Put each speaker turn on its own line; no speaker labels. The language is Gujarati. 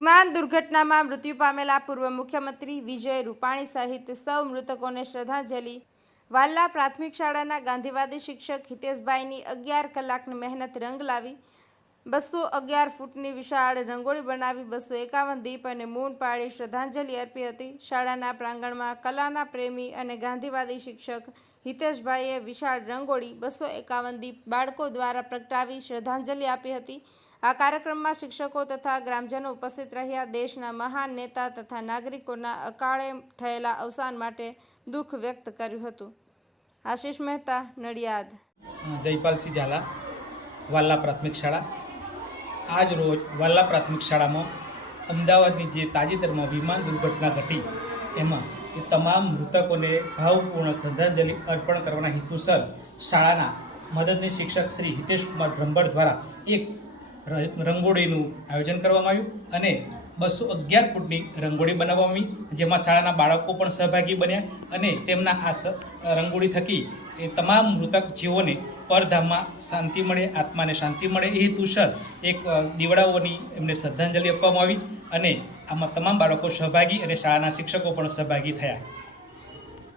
વિમાન દુર્ઘટનામાં મૃત્યુ પામેલા પૂર્વ મુખ્યમંત્રી વિજય રૂપાણી સહિત સૌ મૃતકોને શ્રદ્ધાંજલિ. વાલ્લા પ્રાથમિક શાળાના ગાંધીવાદી શિક્ષક હિતેશભાઈની અગિયાર કલાકની મહેનત રંગ લાવી બસો અગિયાર ફૂટની વિશાળ રંગોળી બનાવી બસો એકાવન દીપ અને મૂન પાડી શ્રદ્ધાંજલિ અર્પી હતી. શાળાના પ્રાંગણમાં કલાના પ્રેમી અને ગાંધીવાદી શિક્ષક હિતેશભાઈએ વિશાળ રંગોળી બસો એકાવન દીપ બાળકો દ્વારા પ્રગટાવી શ્રદ્ધાંજલિ આપી હતી. આ કાર્યક્રમમાં શિક્ષકો તથા ગ્રામજનો ઉપસ્થિત રહ્યા. દેશના મહાન નેતા તથા નાગરિકોના અકાળે થયેલા અવસાન માટે દુઃખ વ્યક્ત કર્યું હતું. આશીષ મહેતા, નડિયાદ.
જયપાલસિંહ ઝાલા વાલ્લા પ્રાથમિક શાળા. આજ રોજ વાલ્લા પ્રાથમિક શાળામાં અમદાવાદની જે તાજેતરમાં વિમાન દુર્ઘટના ઘટી, એમાં એ તમામ મૃતકોને ભાવપૂર્ણ શ્રદ્ધાંજલિ અર્પણ કરવાના હેતુસર શાળાના મદદની શિક્ષક શ્રી હિતેશકુમાર બ્રહ્મર દ્વારા એક રંગોળીનું આયોજન કરવામાં આવ્યું અને બસો અગિયાર ફૂટની રંગોળી બનાવવામાં જેમાં શાળાના બાળકો પણ સહભાગી બન્યા અને તેમના આ રંગોળી થકી એ તમામ મૃતક જીવોને પરધામમાં શાંતિ મળે, આત્માને શાંતિ મળે. એ હેતુસર એક દીવડાઓની એમને શ્રદ્ધાંજલિ આપવામાં આવી અને આમાં તમામ બાળકો સહભાગી અને શાળાના શિક્ષકો પણ સહભાગી થયા.